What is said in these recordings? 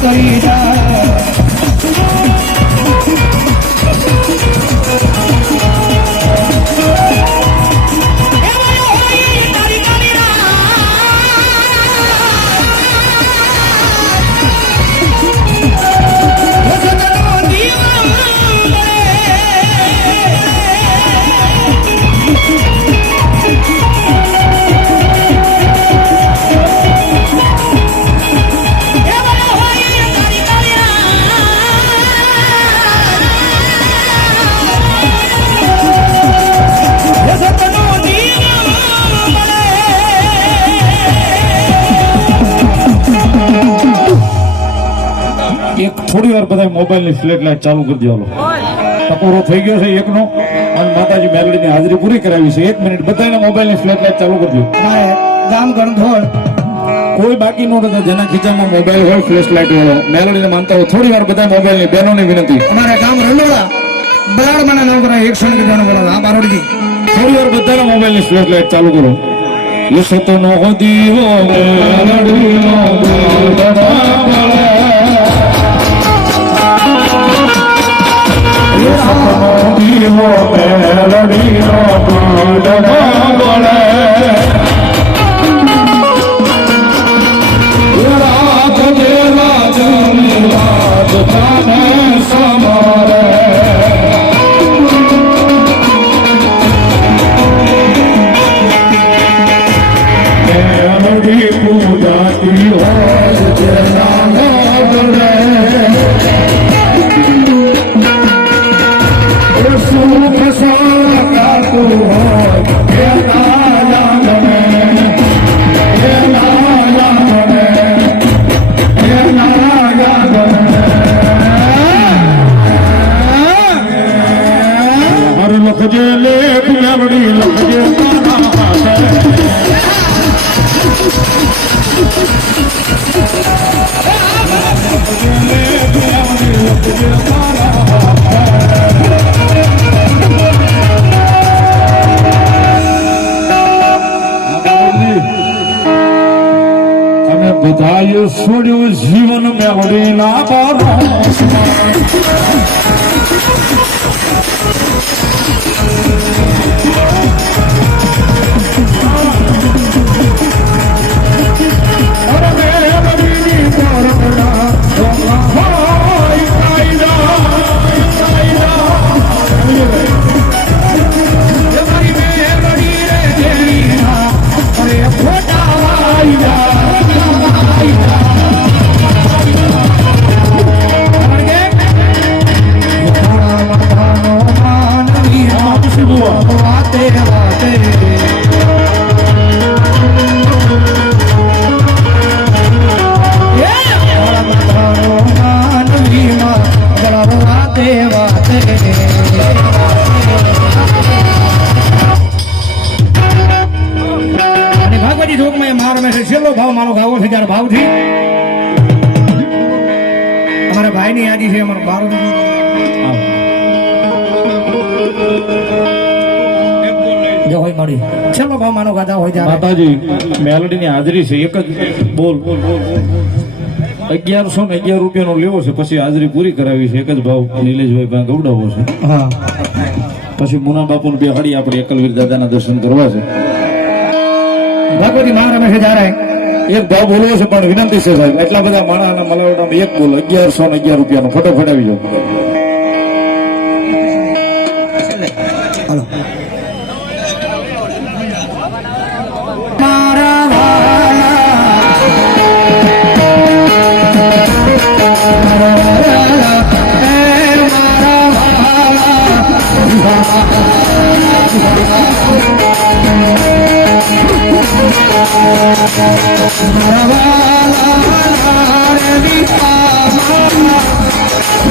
કરી જા થોડી વાર બધા મોબાઈલ ની ફ્લેટ લાઈટ ચાલુ કરી દેવાનો ટકોરો થઈ ગયો છે એકનો અને માતાજી મેલડી ની હાજરી પૂરી કરાવી છે 1 મિનિટ બધાને મોબાઈલ ની ફ્લેટ લાઈટ ચાલુ કરી દો ગામ ગણધોળ કોઈ બાકી ન રહેતા જેના ખીચામાં મોબાઈલ હોય ફ્લેશ લાઈટ વાળો મેલડી ને માનતા હોય થોડી વાર બધા મોબાઈલ ની બહેનો ની વિનંતી અમારે ગામ રંડોળા બરાડ મને નામ કરા 100 કિલોનો બોલા આ બારોડી થોડી વાર બધાના મોબાઈલ ની ફ્લેશ લાઈટ ચાલુ કરો ये सतनो दीवो मेलडी नो દીવો મેલડી નો ઢોળા બોલે રાત દેવા જમી રાત તાને સમારે મેલડી પૂજાતી હોય તેના બોલે સુખ સાકાતું હોય એના મને હર લખજે લેખ મેલડી લખજે તારા બધાએ છોડ્યું જીવન મેળવી ના પારો છેલ્લો ભાવ મારો ગાવો છે ત્યારે ભાવથી અમારા ભાઈ ની યાદી છે અમારો બારો હોય મળી છેલ્લો ભાવ માનો ગાતા હોય ત્યારે માતાજી મેલડી ની હાજરી છે એક જ બોલ 1111 રૂપિયાનો લેવો છે પછી હાજરી પૂરી કરાવી છે એક જ ભાવ નીલેશભાઈ પાસે ગવડાવો છે હા પછી મુના બાપુ ને બેહાડી આપણે એકલવીર દાદાના દર્શન કરવા છે ભગવતી મહારામે છે જ્યારે એક ભાવ બોલવો છે પણ વિનંતી છે સાહેબ એટલા બધા માણસના મલાવડામાં એક બોલ 1111 રૂપિયાનો ફટાફટ આવી જાવ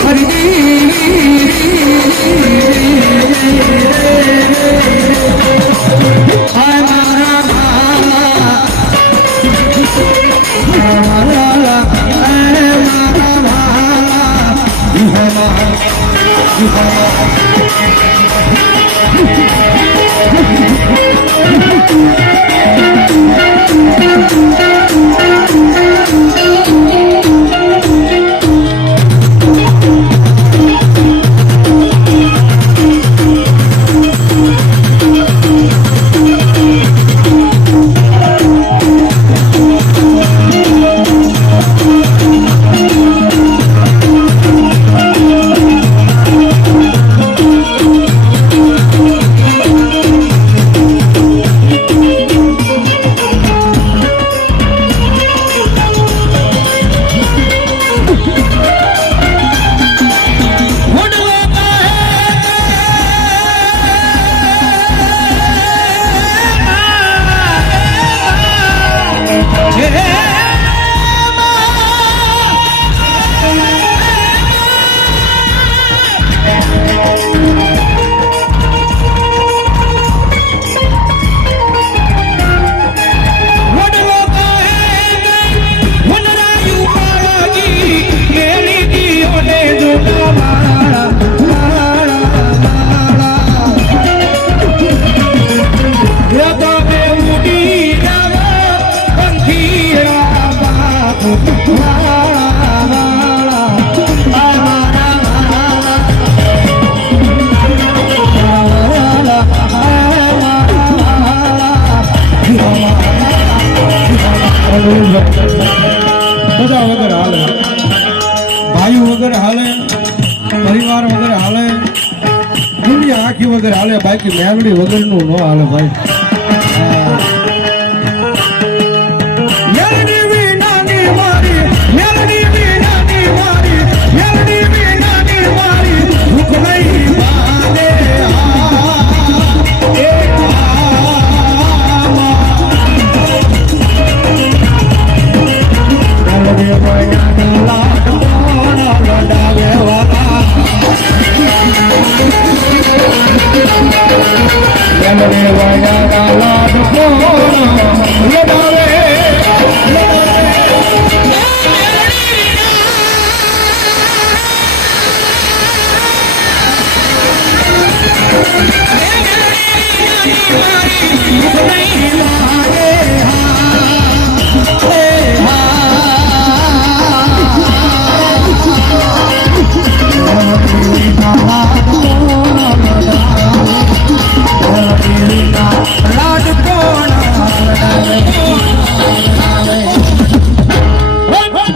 હરી બધા વગર હાલે, ભાઈ વગર હાલે, પરિવાર વગર હાલે, દુનિયા આખી વગર હાલે, બાકી મેલડી વગરનું ન હાલે ભાઈ. મેલડી વિનાની મારી, મેલડી વિનાની મારી, મેલડી વિનાની મારી, ભૂખ નહીં માને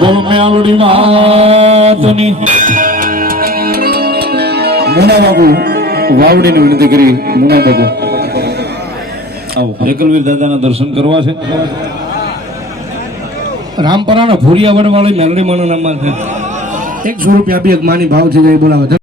બોલો મેલડી માતની. મુના બાબુ વાવડીને વિનંતી કરી. મુના બાબુ આવો, એકલવીર દાદાના દર્શન કરવા છે. રામપરાના ભૂરિયા વડવાળી મેલડી માનું નામ છે. 100 રૂપિયા આપી એક માની ભાવ છે બોલાવે.